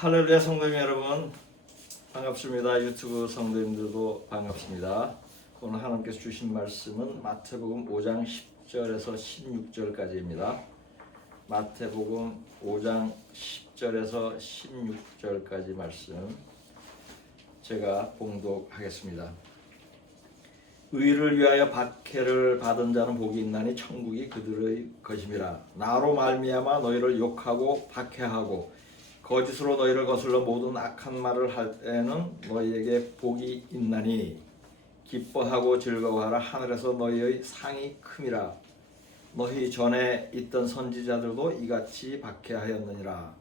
할렐루야 성도님 여러분 반갑습니다. 유튜브 성도님들도 반갑습니다. 오늘 하나님께서 주신 말씀은 마태복음 5장 10절에서 16절까지입니다. 마태복음 5장 10절에서 16절까지 말씀 제가 봉독하겠습니다. 의를 위하여 박해를 받은 자는 복이 있나니 천국이 그들의 것임이라. 나로 말미암아 너희를 욕하고 박해하고 거짓으로 너희를 거슬러 모든 악한 말을 할 때는 너희에게 복이 있나니 기뻐하고 즐거워하라. 하늘에서 너희의 상이 큼이라. 너희 전에 있던 선지자들도 이같이 박해하였느니라.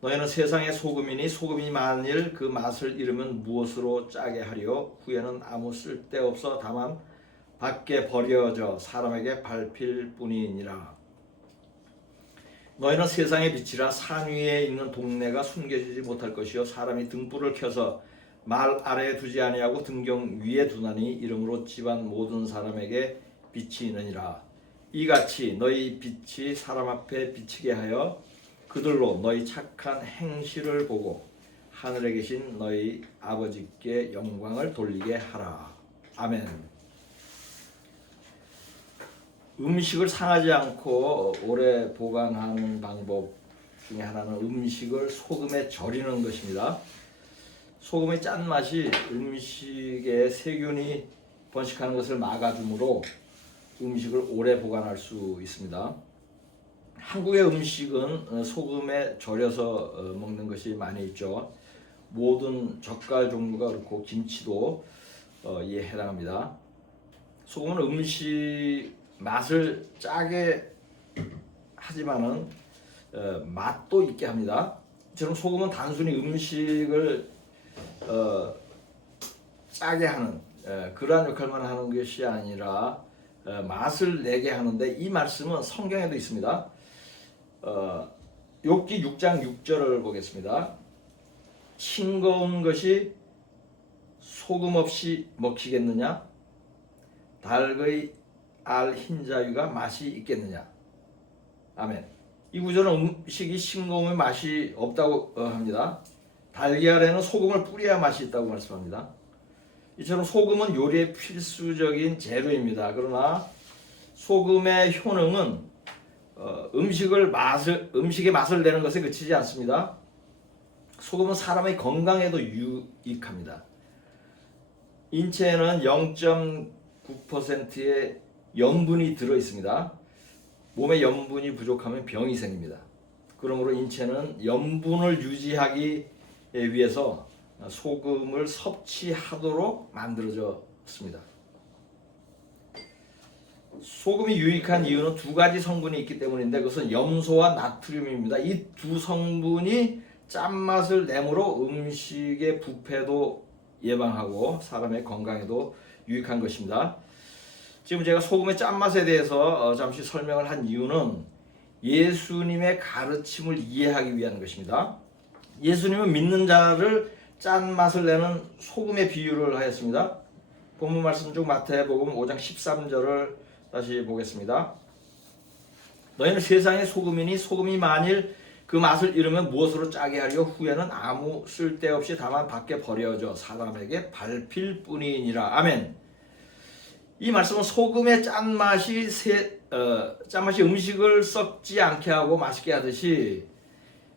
너희는 세상의 소금이니 소금이 만일 그 맛을 잃으면 무엇으로 짜게 하리요? 후에는 아무 쓸데없어 다만 밖에 버려져 사람에게 밟힐 뿐이니라. 너희는 세상의 빛이라. 산 위에 있는 동네가 숨겨지지 못할 것이요 사람이 등불을 켜서 말 아래에 두지 아니하고 등경 위에 두나니 이러므로 집안 모든 사람에게 빛이 있느니라. 이같이 너희 빛이 사람 앞에 비치게 하여 그들로 너희 착한 행실을 보고 하늘에 계신 너희 아버지께 영광을 돌리게 하라. 아멘. 음식을 상하지 않고 오래 보관하는 방법 중에 하나는 음식을 소금에 절이는 것입니다. 소금의 짠맛이 음식에 세균이 번식하는 것을 막아주므로 음식을 오래 보관할 수 있습니다. 한국의 음식은 소금에 절여서 먹는 것이 많이 있죠. 모든 젓갈 종류가 그렇고 김치도 이에 해당합니다. 소금은 음식 맛을 짜게 하지만은 맛도 있게 합니다. 저는 소금은 단순히 음식을 짜게 하는 그러한 역할만 하는 것이 아니라 맛을 내게 하는데, 이 말씀은 성경에도 있습니다. 욥기 6장 6절을 보겠습니다. 싱거운 것이 소금 없이 먹히겠느냐? 닭의 알 흰자위가 맛이 있겠느냐? 아멘. 이 구절은 음식이 싱거우면 맛이 없다고 합니다. 달걀에는 소금을 뿌려야 맛이 있다고 말씀합니다. 이처럼 소금은 요리의 필수적인 재료입니다. 그러나 소금의 효능은 음식의 맛을 내는 것에 그치지 않습니다. 소금은 사람의 건강에도 유익합니다. 인체에는 0.9%의 염분이 들어 있습니다. 몸에 염분이 부족하면 병이 생깁니다. 그러므로 인체는 염분을 유지하기 위해서 소금을 섭취하도록 만들어졌습니다. 소금이 유익한 이유는 두 가지 성분이 있기 때문인데 그것은 염소와 나트륨입니다. 이 두 성분이 짠맛을 내므로 음식의 부패도 예방하고 사람의 건강에도 유익한 것입니다. 지금 제가 소금의 짠맛에 대해서 잠시 설명을 한 이유는 예수님의 가르침을 이해하기 위한 것입니다. 예수님은 믿는 자를 짠맛을 내는 소금의 비유를 하였습니다. 본문 말씀 중 마태복음 5장 13절을 다시 보겠습니다. 너희는 세상의 소금이니 소금이 만일 그 맛을 잃으면 무엇으로 짜게 하리요? 후에는 아무 쓸데없이 다만 밖에 버려져 사람에게 밟힐 뿐이니라. 아멘. 이 말씀은 소금의 짠맛이 음식을 썩지 않게 하고 맛있게 하듯이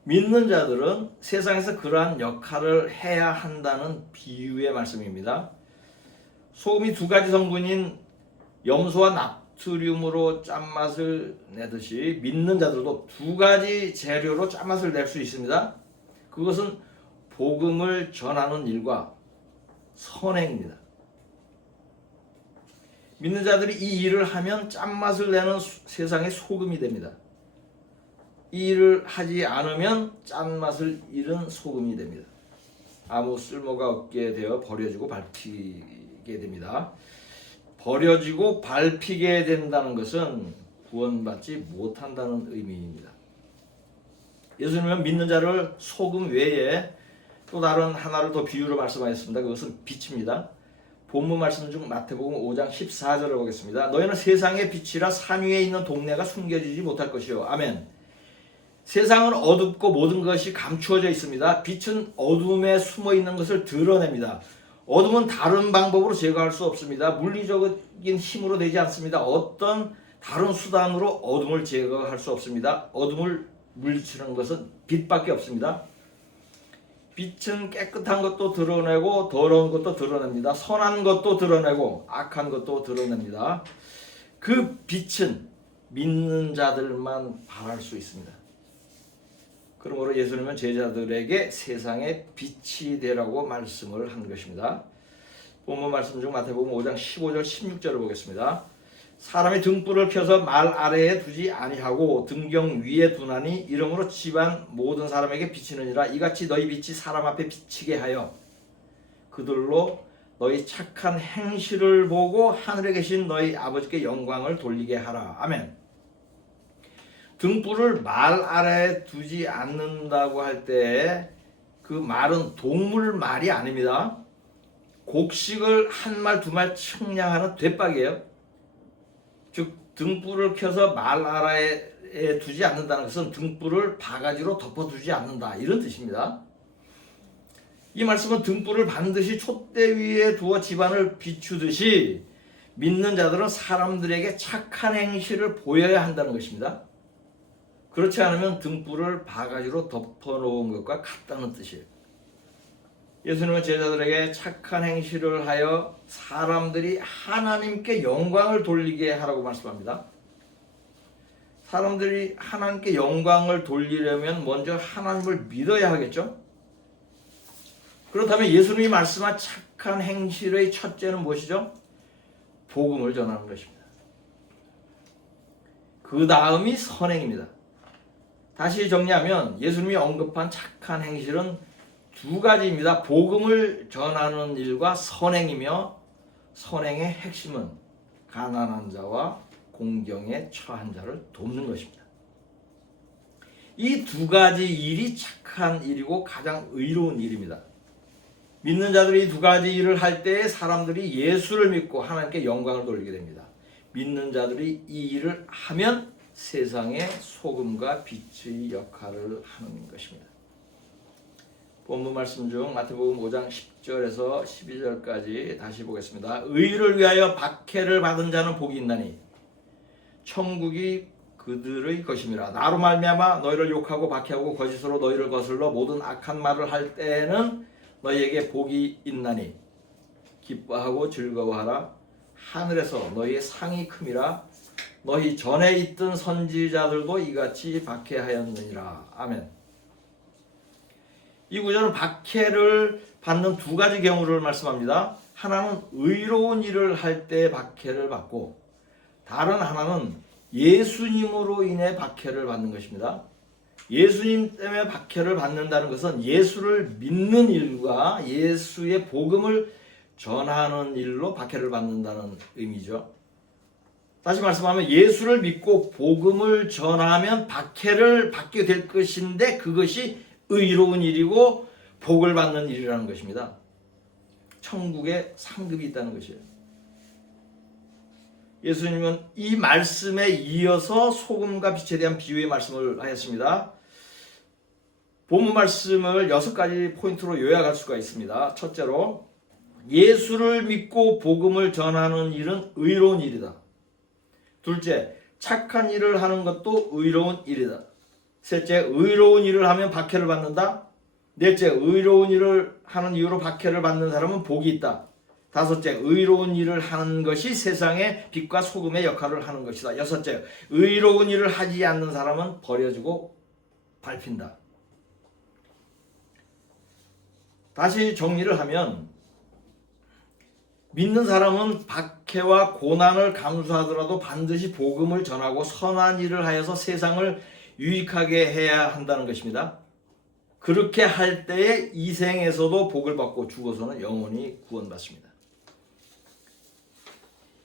믿는 자들은 세상에서 그러한 역할을 해야 한다는 비유의 말씀입니다. 소금이 두 가지 성분인 염소와 나트륨으로 짠맛을 내듯이 믿는 자들도 두 가지 재료로 짠맛을 낼 수 있습니다. 그것은 복음을 전하는 일과 선행입니다. 믿는 자들이 이 일을 하면 짠맛을 내는 세상의 소금이 됩니다. 이 일을 하지 않으면 짠맛을 잃은 소금이 됩니다. 아무 쓸모가 없게 되어 버려지고 밟히게 됩니다. 버려지고 밟히게 된다는 것은 구원받지 못한다는 의미입니다. 예수님은 믿는 자를 소금 외에 또 다른 하나를 더 비유로 말씀하셨습니다. 그것은 빛입니다. 본문 말씀 중 마태복음 5장 14절을 보겠습니다. 너희는 세상의 빛이라. 산 위에 있는 동네가 숨겨지지 못할 것이요. 아멘. 세상은 어둡고 모든 것이 감추어져 있습니다. 빛은 어둠에 숨어 있는 것을 드러냅니다. 어둠은 다른 방법으로 제거할 수 없습니다. 물리적인 힘으로 되지 않습니다. 어떤 다른 수단으로 어둠을 제거할 수 없습니다. 어둠을 물리치는 것은 빛밖에 없습니다. 빛은 깨끗한 것도 드러내고 더러운 것도 드러냅니다. 선한 것도 드러내고 악한 것도 드러냅니다. 그 빛은 믿는 자들만 바랄 수 있습니다. 그러므로 예수님은 제자들에게 세상의 빛이 되라고 말씀을 한 것입니다. 본문 말씀 중 마태복음 5장 15절 16절을 보겠습니다. 사람이 등불을 켜서 말 아래에 두지 아니하고 등경 위에 두나니 이러므로 집안 모든 사람에게 비치느니라. 이같이 너희 빛이 사람 앞에 비치게 하여 그들로 너희 착한 행실을 보고 하늘에 계신 너희 아버지께 영광을 돌리게 하라. 아멘. 등불을 말 아래에 두지 않는다고 할 때 그 말은 동물 말이 아닙니다. 곡식을 한 말 두 말 측량하는 뒷박이에요. 즉 등불을 켜서 말 아래에 두지 않는다는 것은 등불을 바가지로 덮어두지 않는다, 이런 뜻입니다. 이 말씀은 등불을 반드시 촛대 위에 두어 집안을 비추듯이 믿는 자들은 사람들에게 착한 행실을 보여야 한다는 것입니다. 그렇지 않으면 등불을 바가지로 덮어놓은 것과 같다는 뜻이에요. 예수님은 제자들에게 착한 행실을 하여 사람들이 하나님께 영광을 돌리게 하라고 말씀합니다. 사람들이 하나님께 영광을 돌리려면 먼저 하나님을 믿어야 하겠죠? 그렇다면 예수님이 말씀한 착한 행실의 첫째는 무엇이죠? 복음을 전하는 것입니다. 그 다음이 선행입니다. 다시 정리하면 예수님이 언급한 착한 행실은 두 가지입니다. 복음을 전하는 일과 선행이며, 선행의 핵심은 가난한 자와 공경에 처한 자를 돕는 것입니다. 이 두 가지 일이 착한 일이고 가장 의로운 일입니다. 믿는 자들이 이 두 가지 일을 할 때 사람들이 예수를 믿고 하나님께 영광을 돌리게 됩니다. 믿는 자들이 이 일을 하면 세상의 소금과 빛의 역할을 하는 것입니다. 본문 말씀 중 마태복음 5장 10절에서 12절까지 다시 보겠습니다. 의를 위하여 박해를 받은 자는 복이 있나니 천국이 그들의 것임이라. 나로 말미암아 너희를 욕하고 박해하고 거짓으로 너희를 거슬러 모든 악한 말을 할 때에는 너희에게 복이 있나니 기뻐하고 즐거워하라. 하늘에서 너희의 상이 큼이라. 너희 전에 있던 선지자들도 이같이 박해하였느니라. 아멘. 이 구절은 박해를 받는 두 가지 경우를 말씀합니다. 하나는 의로운 일을 할 때 박해를 받고, 다른 하나는 예수님으로 인해 박해를 받는 것입니다. 예수님 때문에 박해를 받는다는 것은 예수를 믿는 일과 예수의 복음을 전하는 일로 박해를 받는다는 의미죠. 다시 말씀하면 예수를 믿고 복음을 전하면 박해를 받게 될 것인데 그것이 의로운 일이고 복을 받는 일이라는 것입니다. 천국에 상급이 있다는 것이에요. 예수님은 이 말씀에 이어서 소금과 빛에 대한 비유의 말씀을 하였습니다. 본문 말씀을 6가지 포인트로 요약할 수가 있습니다. 첫째로, 예수를 믿고 복음을 전하는 일은 의로운 일이다. 둘째, 착한 일을 하는 것도 의로운 일이다. 셋째, 의로운 일을 하면 박해를 받는다. 넷째, 의로운 일을 하는 이유로 박해를 받는 사람은 복이 있다. 다섯째, 의로운 일을 하는 것이 세상의 빛과 소금의 역할을 하는 것이다. 여섯째, 의로운 일을 하지 않는 사람은 버려지고 밟힌다. 다시 정리를 하면, 믿는 사람은 박해와 고난을 감수하더라도 반드시 복음을 전하고 선한 일을 하여서 세상을 유익하게 해야 한다는 것입니다. 그렇게 할 때에 이 생에서도 복을 받고 죽어서는 영원히 구원받습니다.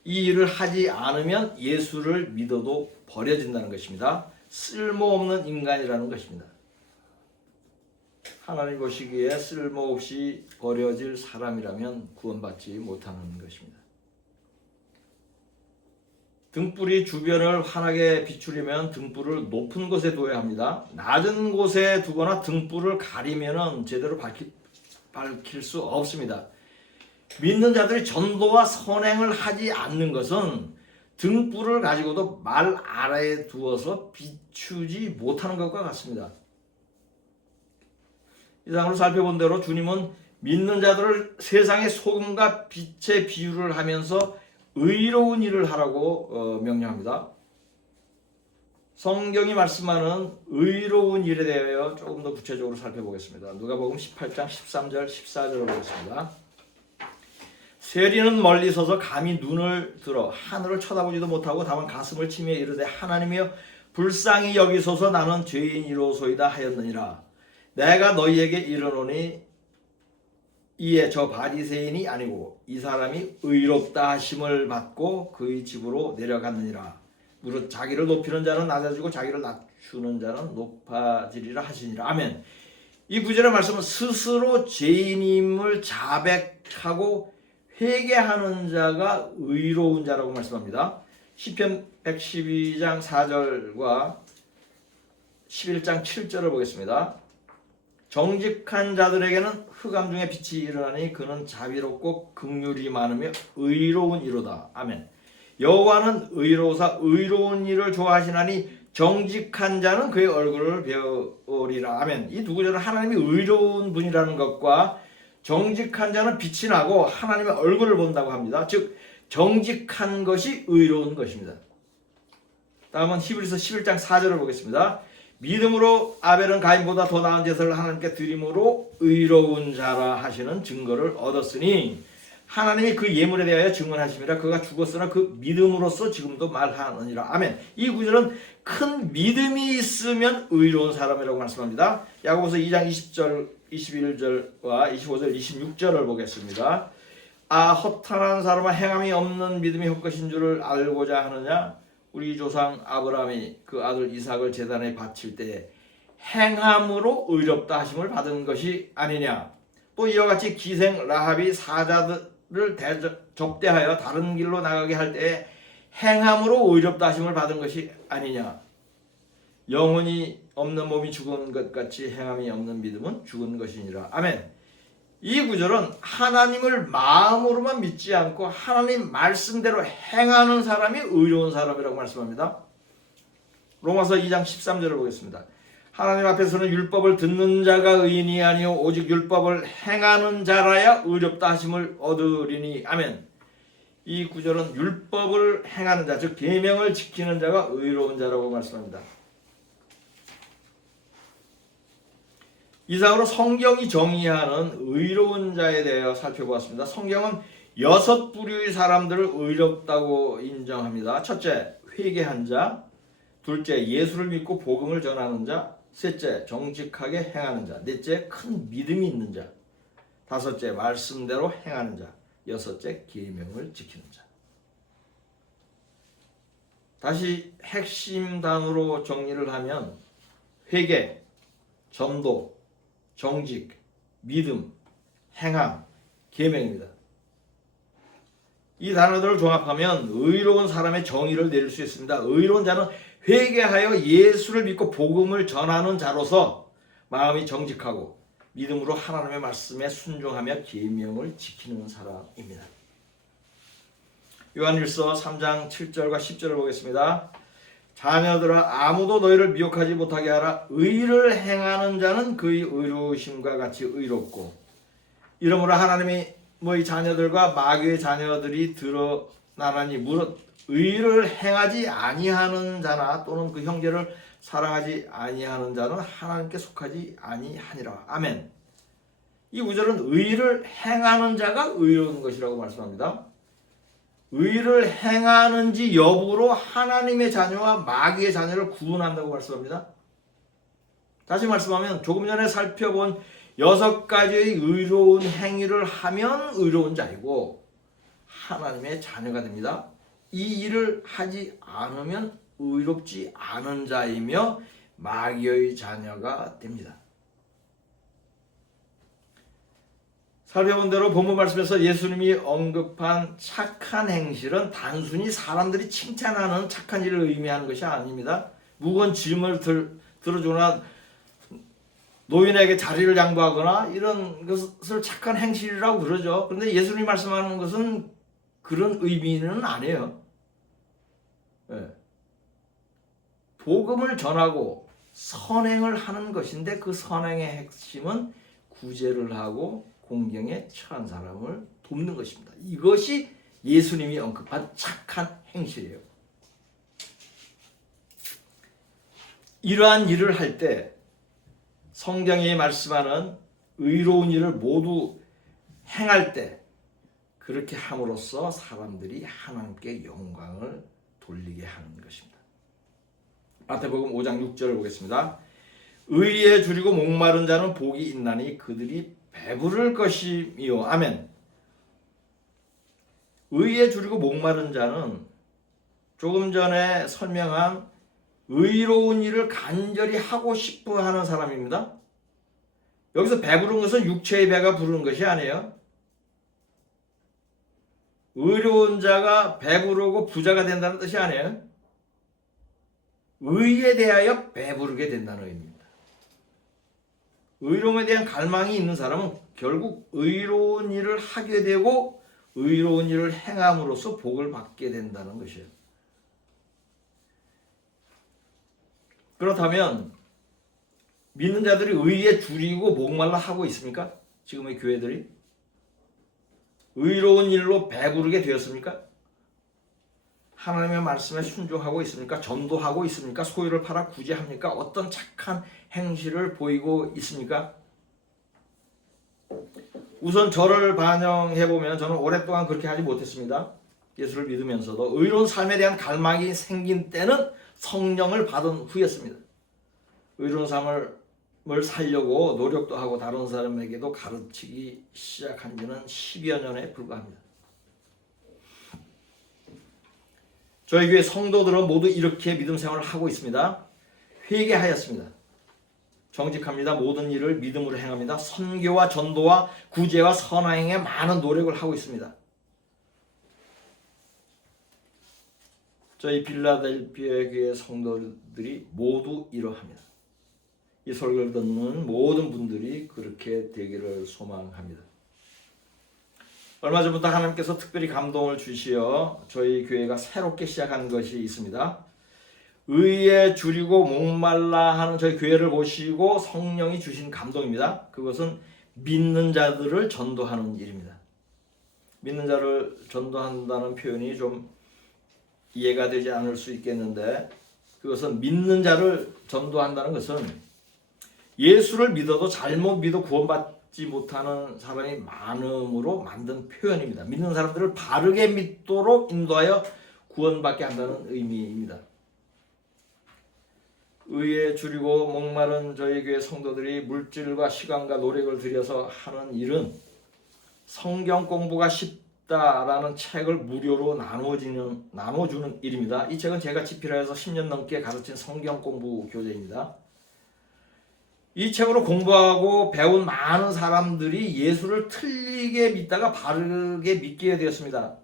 이 일을 하지 않으면 예수를 믿어도 버려진다는 것입니다. 쓸모없는 인간이라는 것입니다. 하나님 보시기에 쓸모없이 버려질 사람이라면 구원받지 못하는 것입니다. 등불이 주변을 환하게 비추려면 등불을 높은 곳에 둬야 합니다. 낮은 곳에 두거나 등불을 가리면 제대로 밝힐 수 없습니다. 믿는 자들이 전도와 선행을 하지 않는 것은 등불을 가지고도 말 아래에 두어서 비추지 못하는 것과 같습니다. 이상으로 살펴본 대로 주님은 믿는 자들을 세상의 소금과 빛의 비유를 하면서 의로운 일을 하라고 명령합니다. 성경이 말씀하는 의로운 일에 대하여 조금 더 구체적으로 살펴보겠습니다. 누가복음 18장 13절 14절을 보겠습니다. 세리는 멀리 서서 감히 눈을 들어 하늘을 쳐다보지도 못하고 다만 가슴을 치며 이르되 하나님이여 불쌍히 여기소서 나는 죄인이로소이다 하였느니라. 내가 너희에게 이르노니 이에 저 바리새인이 아니고 이 사람이 의롭다 하심을 받고 그의 집으로 내려갔느니라. 무릇 자기를 높이는 자는 낮아지고 자기를 낮추는 자는 높아지리라 하시니라. 아멘. 이 구절의 말씀은 스스로 죄인임을 자백하고 회개하는 자가 의로운 자라고 말씀합니다. 시편 112장 4절과 11장 7절을 보겠습니다. 정직한 자들에게는 흑암 중에 빛이 일어나니 그는 자비롭고 긍휼이 많으며 의로운 이로다. 아멘. 여호와는 의로우사 의로운 일을 좋아하시나니 정직한 자는 그의 얼굴을 배우리라. 아멘. 이 두 구절은 하나님이 의로운 분이라는 것과 정직한 자는 빛이 나고 하나님의 얼굴을 본다고 합니다. 즉 정직한 것이 의로운 것입니다. 다음은 히브리서 11장 4절을 보겠습니다. 믿음으로 아벨은 가인보다 더 나은 제사를 하나님께 드림으로 의로운 자라 하시는 증거를 얻었으니 하나님이 그 예물에 대하여 증언하심이라. 그가 죽었으나 그 믿음으로써 지금도 말하느니라. 아멘. 이 구절은 큰 믿음이 있으면 의로운 사람이라고 말씀합니다. 야고보서 2장 20절 21절과 25절 26절을 보겠습니다. 아 허탄한 사람아 행함이 없는 믿음이 헛것인 줄을 알고자 하느냐. 우리 조상 아브라함이 그 아들 이삭을 제단에 바칠 때 행함으로 의롭다 하심을 받은 것이 아니냐. 또 이와 같이 기생 라합이 사자들을 접대하여 다른 길로 나가게 할 때에 행함으로 의롭다 하심을 받은 것이 아니냐. 영혼이 없는 몸이 죽은 것 같이 행함이 없는 믿음은 죽은 것이니라. 아멘. 이 구절은 하나님을 마음으로만 믿지 않고 하나님 말씀대로 행하는 사람이 의로운 사람이라고 말씀합니다. 로마서 2장 13절을 보겠습니다. 하나님 앞에서는 율법을 듣는 자가 의인이 아니요 오직 율법을 행하는 자라야 의롭다 하심을 얻으리니. 아멘. 이 구절은 율법을 행하는 자, 즉 계명을 지키는 자가 의로운 자라고 말씀합니다. 이상으로 성경이 정의하는 의로운 자에 대해 살펴보았습니다. 성경은 6부류의 사람들을 의롭다고 인정합니다. 첫째, 회개한 자. 둘째, 예수를 믿고 복음을 전하는 자. 셋째, 정직하게 행하는 자. 넷째, 큰 믿음이 있는 자. 다섯째, 말씀대로 행하는 자. 여섯째, 계명을 지키는 자. 다시 핵심 단어로 정리를 하면 회개, 전도, 정직, 믿음, 행함, 계명입니다. 이 단어들을 종합하면 의로운 사람의 정의를 내릴 수 있습니다. 의로운 자는 회개하여 예수를 믿고 복음을 전하는 자로서 마음이 정직하고 믿음으로 하나님의 말씀에 순종하며 계명을 지키는 사람입니다. 요한일서 3장 7절과 10절을 보겠습니다. 자녀들아 아무도 너희를 미혹하지 못하게 하라. 의를 행하는 자는 그의 의로우심과 같이 의롭고 이러므로 하나님이 너희 자녀들과 마귀의 자녀들이 드러나나니 무릇 의를 행하지 아니하는 자나 또는 그 형제를 사랑하지 아니하는 자는 하나님께 속하지 아니하니라. 아멘. 이 구절은 의를 행하는 자가 의로운 것이라고 말씀합니다. 의를 행하는지 여부로 하나님의 자녀와 마귀의 자녀를 구분한다고 말씀합니다. 다시 말씀하면 조금 전에 살펴본 6가지의 의로운 행위를 하면 의로운 자이고 하나님의 자녀가 됩니다. 이 일을 하지 않으면 의롭지 않은 자이며 마귀의 자녀가 됩니다. 살펴본 대로 본문 말씀에서 예수님이 언급한 착한 행실은 단순히 사람들이 칭찬하는 착한 일을 의미하는 것이 아닙니다. 무거운 짐을 들어주거나 노인에게 자리를 양보하거나 이런 것을 착한 행실이라고 그러죠. 그런데 예수님이 말씀하는 것은 그런 의미는 아니에요. 네. 복음을 전하고 선행을 하는 것인데 그 선행의 핵심은 구제를 하고 공경에 처한 사람을 돕는 것입니다. 이것이 예수님이 언급한 착한 행실이에요. 이러한 일을 할 때 성경이 말씀하는 의로운 일을 모두 행할 때 그렇게 함으로써 사람들이 하나님께 영광을 돌리게 하는 것입니다. 마태복음 5장 6절을 보겠습니다. 의에 줄이고 목마른 자는 복이 있나니 그들이 배부를 것이며. 아멘. 의에 줄이고 목마른 자는 조금 전에 설명한 의로운 일을 간절히 하고 싶어 하는 사람입니다. 여기서 배부른 것은 육체의 배가 부르는 것이 아니에요. 의로운 자가 배부르고 부자가 된다는 뜻이 아니에요. 의에 대하여 배부르게 된다는 의미입니다. 의로움에 대한 갈망이 있는 사람은 결국 의로운 일을 하게 되고 의로운 일을 행함으로써 복을 받게 된다는 것이에요. 그렇다면 믿는 자들이 의에 줄이고 목말라 하고 있습니까? 지금의 교회들이? 의로운 일로 배부르게 되었습니까? 하나님의 말씀에 순종하고 있습니까? 전도하고 있습니까? 소유를 팔아 구제합니까? 어떤 착한 행실을 보이고 있습니까? 우선 저를 반영해보면 저는 오랫동안 그렇게 하지 못했습니다. 예수를 믿으면서도 의로운 삶에 대한 갈망이 생긴 때는 성령을 받은 후였습니다. 의로운 삶을 살려고 노력도 하고 다른 사람에게도 가르치기 시작한 지는 10여 년에 불과합니다. 저희 교회 성도들은 모두 이렇게 믿음 생활을 하고 있습니다. 회개하였습니다. 정직합니다. 모든 일을 믿음으로 행합니다. 선교와 전도와 구제와 선행에 많은 노력을 하고 있습니다. 저희 빌라델피아 교회 성도들이 모두 이러합니다. 이 설교를 듣는 모든 분들이 그렇게 되기를 소망합니다. 얼마 전부터 하나님께서 특별히 감동을 주시어 저희 교회가 새롭게 시작한 것이 있습니다. 의에 줄이고 목말라 하는 저희 교회를 보시고 성령이 주신 감동입니다. 그것은 믿는 자들을 전도하는 일입니다. 믿는 자를 전도한다는 표현이 좀 이해가 되지 않을 수 있겠는데, 그것은 믿는 자를 전도한다는 것은 예수를 믿어도 잘못 믿어 구원받지 못하는 사람이 많음으로 만든 표현입니다. 믿는 사람들을 바르게 믿도록 인도하여 구원받게 한다는 의미입니다. 의에 줄이고 목마른 저희 교회 성도들이 물질과 시간과 노력을 들여서 하는 일은 성경 공부가 쉽다라는 책을 무료로 나눠주는 일입니다. 이 책은 제가 집필하여서 10년 넘게 가르친 성경 공부 교재입니다. 이 책으로 공부하고 배운 많은 사람들이 예수를 틀리게 믿다가 바르게 믿게 되었습니다.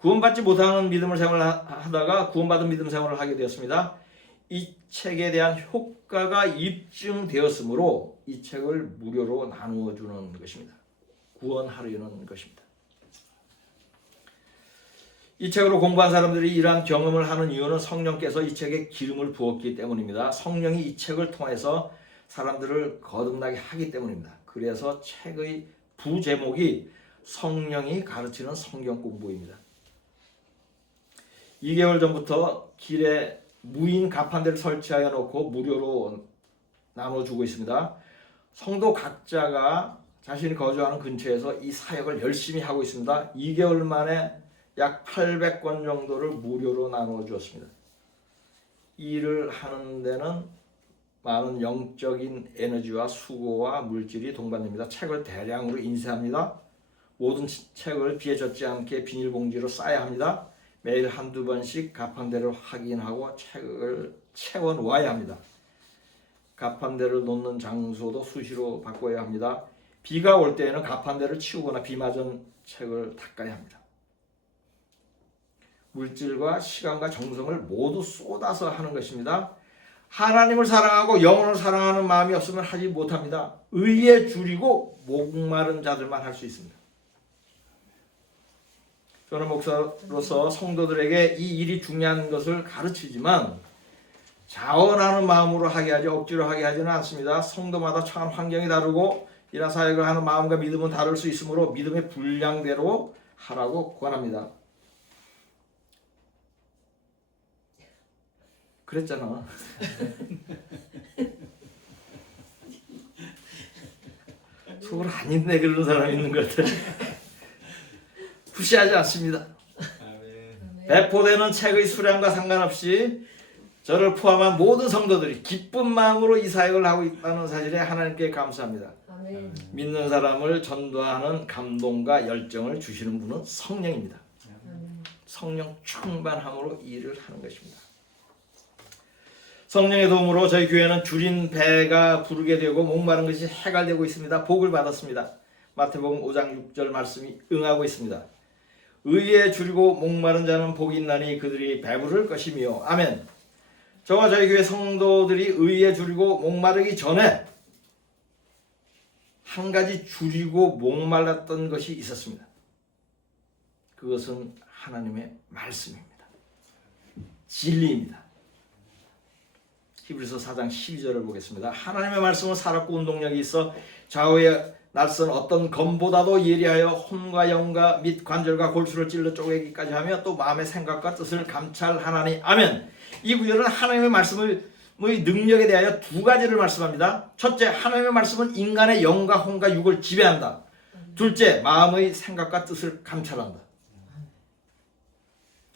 구원받지 못하는 믿음을 생활하다가 구원받은 믿음 생활을 하게 되었습니다. 이 책에 대한 효과가 입증되었으므로 이 책을 무료로 나누어 주는 것입니다. 구원하려는 것입니다. 이 책으로 공부한 사람들이 이러한 경험을 하는 이유는 성령께서 이 책에 기름을 부었기 때문입니다. 성령이 이 책을 통해서 사람들을 거듭나게 하기 때문입니다. 그래서 책의 부제목이 성령이 가르치는 성경 공부입니다. 2개월 전부터 길에 무인 가판대를 설치하여 놓고 무료로 나눠주고 있습니다. 성도 각자가 자신이 거주하는 근처에서 이 사역을 열심히 하고 있습니다. 2개월 만에 약 800권 정도를 무료로 나누어 주었습니다. 이 일을 하는 데는 많은 영적인 에너지와 수고와 물질이 동반됩니다. 책을 대량으로 인쇄합니다. 모든 책을 비에 젖지 않게 비닐봉지로 싸야 합니다. 매일 한두 번씩 가판대를 확인하고 책을 채워놓아야 합니다. 가판대를 놓는 장소도 수시로 바꿔야 합니다. 비가 올 때에는 가판대를 치우거나 비 맞은 책을 닦아야 합니다. 물질과 시간과 정성을 모두 쏟아서 하는 것입니다. 하나님을 사랑하고 영혼을 사랑하는 마음이 없으면 하지 못합니다. 의에 줄이고 목마른 자들만 할 수 있습니다. 저는 목사로서 성도들에게 이 일이 중요한 것을 가르치지만 자원하는 마음으로 하게 하지 억지로 하게 하지는 않습니다. 성도마다 처한 환경이 다르고 이런 사역을 하는 마음과 믿음은 다를 수 있으므로 믿음의 분량대로 하라고 권합니다. 그랬잖아. 속으로 아닌데 그러는 사람이 있는 것 같아. 후시하지 않습니다. 배포되는 책의 수량과 상관없이 저를 포함한 모든 성도들이 기쁜 마음으로 이 사역을 하고 있다는 사실에 하나님께 감사합니다. 아멘. 믿는 사람을 전도하는 감동과 열정을 주시는 분은 성령입니다. 성령 충만함으로 이 일을 하는 것입니다. 성령의 도움으로 저희 교회는 줄인 배가 부르게 되고 목마른 것이 해갈되고 있습니다. 복을 받았습니다. 마태복음 5장 6절 말씀이 응하고 있습니다. 의에 줄이고 목마른 자는 복이 있나니 그들이 배부를 것이며. 아멘. 저와 저희 교회 성도들이 의에 줄이고 목마르기 전에 한 가지 줄이고 목말랐던 것이 있었습니다. 그것은 하나님의 말씀입니다. 진리입니다. 히브리서 4장 12절을 보겠습니다. 하나님의 말씀은 살았고 운동력이 있어 좌우에 낯선 어떤 검보다도 예리하여 혼과 영과 및 관절과 골수를 찔러 쪼개기까지 하며 또 마음의 생각과 뜻을 감찰하나니. 아멘. 이 구절은 하나님의 말씀의 능력에 대하여 두 가지를 말씀합니다. 첫째, 하나님의 말씀은 인간의 영과 혼과 육을 지배한다. 둘째, 마음의 생각과 뜻을 감찰한다.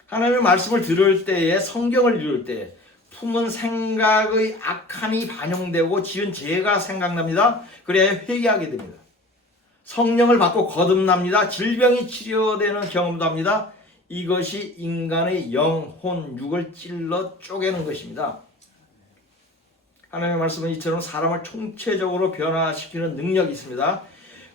하나님의 말씀을 들을 때에, 성경을 읽을 때에 품은 생각의 악함이 반영되고 지은 죄가 생각납니다. 그래야 회개하게 됩니다. 성령을 받고 거듭납니다. 질병이 치료되는 경험도 합니다. 이것이 인간의 영, 혼, 육을 찔러 쪼개는 것입니다. 하나님의 말씀은 이처럼 사람을 총체적으로 변화시키는 능력이 있습니다.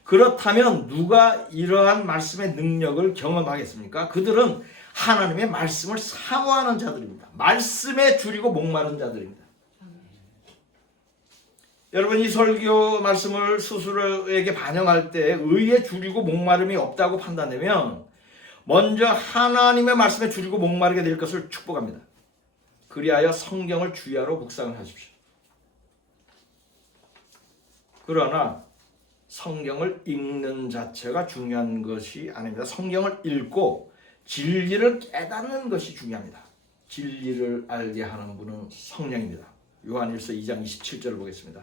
그렇다면 누가 이러한 말씀의 능력을 경험하겠습니까? 그들은 하나님의 말씀을 사모하는 자들입니다. 말씀에 줄이고 목마른 자들입니다. 여러분, 이 설교 말씀을 스스로에게 반영할 때 의에 줄이고 목마름이 없다고 판단되면 먼저 하나님의 말씀에 줄이고 목마르게 될 것을 축복합니다. 그리하여 성경을 주야로 묵상을 하십시오. 그러나 성경을 읽는 자체가 중요한 것이 아닙니다. 성경을 읽고 진리를 깨닫는 것이 중요합니다. 진리를 알게 하는 분은 성령입니다. 요한일서 2장 27절을 보겠습니다.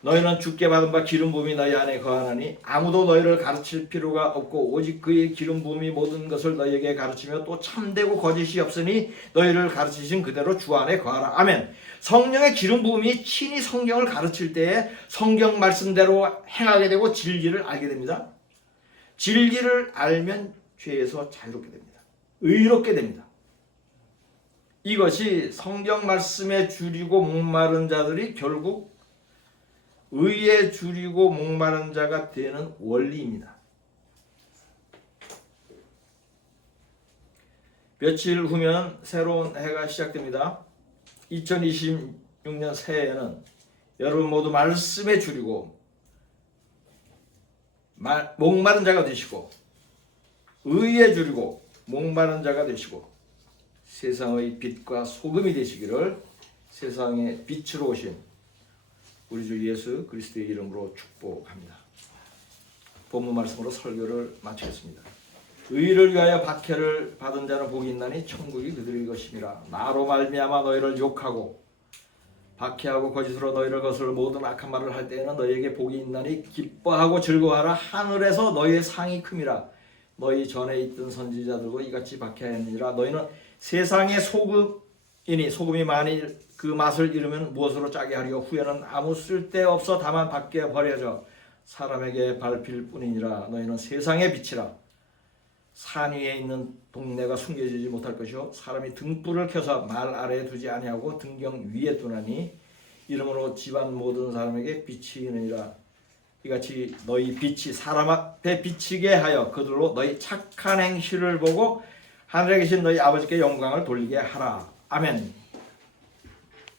너희는 주께 받은 바 기름 부음이 너희 안에 거하나니 아무도 너희를 가르칠 필요가 없고 오직 그의 기름 부음이 모든 것을 너희에게 가르치며 또 참되고 거짓이 없으니 너희를 가르치신 그대로 주 안에 거하라. 아멘. 성령의 기름 부음이 친히 성경을 가르칠 때에 성경 말씀대로 행하게 되고 진리를 알게 됩니다. 진리를 알면 죄에서 자유롭게 됩니다. 의롭게 됩니다. 이것이 성경 말씀에 줄이고 목마른 자들이 결국 의에 줄이고 목마른 자가 되는 원리입니다. 며칠 후면 새로운 해가 시작됩니다. 2026년 새해에는 여러분 모두 말씀에 줄이고 목마른 자가 되시고 의에 줄이고 목마른 자가 되시고 세상의 빛과 소금이 되시기를 세상의 빛으로 오신 우리 주 예수 그리스도의 이름으로 축복합니다. 본문 말씀으로 설교를 마치겠습니다. 의를 위하여 박해를 받은 자는 복이 있나니 천국이 그들의 것임이라. 나로 말미암아 너희를 욕하고 박해하고 거짓으로 너희를 거스를 모든 악한 말을 할 때에는 너희에게 복이 있나니 기뻐하고 즐거워하라. 하늘에서 너희의 상이 큼이라. 너희 전에 있던 선지자들과 이같이 박해하였느니라. 너희는 세상의 소금이니 소금이 만일 그 맛을 잃으면 무엇으로 짜게 하리요. 후에는 아무 쓸데없어 다만 밖에 버려져 사람에게 밟힐 뿐이니라. 너희는 세상의 빛이라. 산 위에 있는 동네가 숨겨지지 못할 것이요 사람이 등불을 켜서 말 아래에 두지 아니하고 등경 위에 두나니 이러므로 집안 모든 사람에게 빛이 있느니라. 이같이 너희 빛이 사람 앞에 비치게 하여 그들로 너희 착한 행실을 보고 하늘에 계신 너희 아버지께 영광을 돌리게 하라. 아멘.